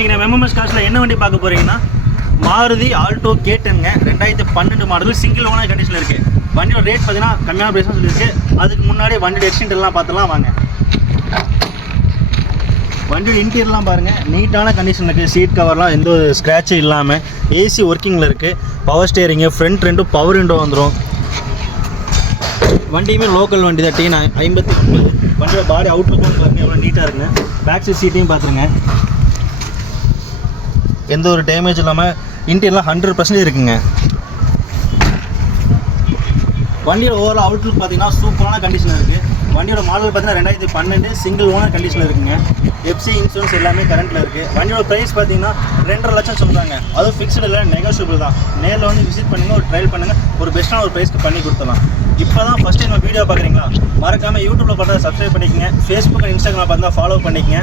இன்றைக்கி நம்ம எம்எம்எஸ் கார்ஸில் என்ன வண்டி பார்க்க போகிறீங்கன்னா மாருதி ஆல்டோ K10ங்க 2012 மாடல் சிங்கிள் ஓனர் கண்டிஷனில் இருக்குது. வண்டியோட ரேட் பார்த்தீங்கன்னா கம்மியான ப்ரைஸ் சொல்லியிருக்கு. அதுக்கு முன்னாடி வண்டியோட எக்ஸ்டென்ட்லாம் பார்த்துலாம் வாங்க. வண்டியோட இன்டீரியர்லாம் பாருங்கள், நீட்டான கண்டிஷனில் இருக்குது. சீட் கவர்லாம் எந்த ஒரு ஸ்க்ராட்சும் இல்லாமல் ஏசி ஒர்க்கிங்கில் இருக்குது. பவர் ஸ்டேரிங்கு, ஃப்ரண்ட் ரெண்டும் பவர் விண்டோ வந்துடும். வண்டியுமே லோக்கல் வண்டி தான், T59. வண்டியோட பாடி அவுட்லுக்கும் பாருங்கள் எவ்வளோ நீட்டாக இருக்குங்க. பேக் சீட்டையும் பார்த்துருங்க, எந்த ஒரு டேமேஜ் இல்லாமல் இன்டீரியர்லாம் 100% இருக்குங்க. வண்டியோட ஓவரால் அவுட்லுக் பார்த்தீங்கன்னா சூப்பரான கண்டிஷனில் இருக்குது. வண்டியோட மாடல் பார்த்தீங்கன்னா 2012 சிங்கிள் ஓனர் கண்டிஷனில் இருக்குங்க. எஃப்சி இன்சூரன்ஸ் எல்லாமே கரண்ட்டில் இருக்குது. வண்டியோட ப்ரைஸ் பார்த்தீங்கன்னா 2.5 லட்சம் சொல்கிறாங்க. அதுவும் ஃபிக்ஸ்டு இல்லை, நெகோஷியபிள் தான். நேரில் வந்து விசிட் பண்ணுங்கள், ஒரு ட்ரையல் பண்ணுங்கள், ஒரு பெஸ்ட்டான ஒரு ப்ரைஸ்க்கு பண்ணி கொடுத்துடலாம். இப்போ தான் ஃபஸ்ட் டைம் வீடியோ பார்க்குறீங்களா? மறக்காமல் யூடியூப்பில் பார்த்தா சப்ஸ்கிரைப் பண்ணிக்கங்க. ஃபேஸ்புக் அண்ட் இன்ஸ்டாகிராம் பார்த்தா ஃபாலோ பண்ணிக்கங்க.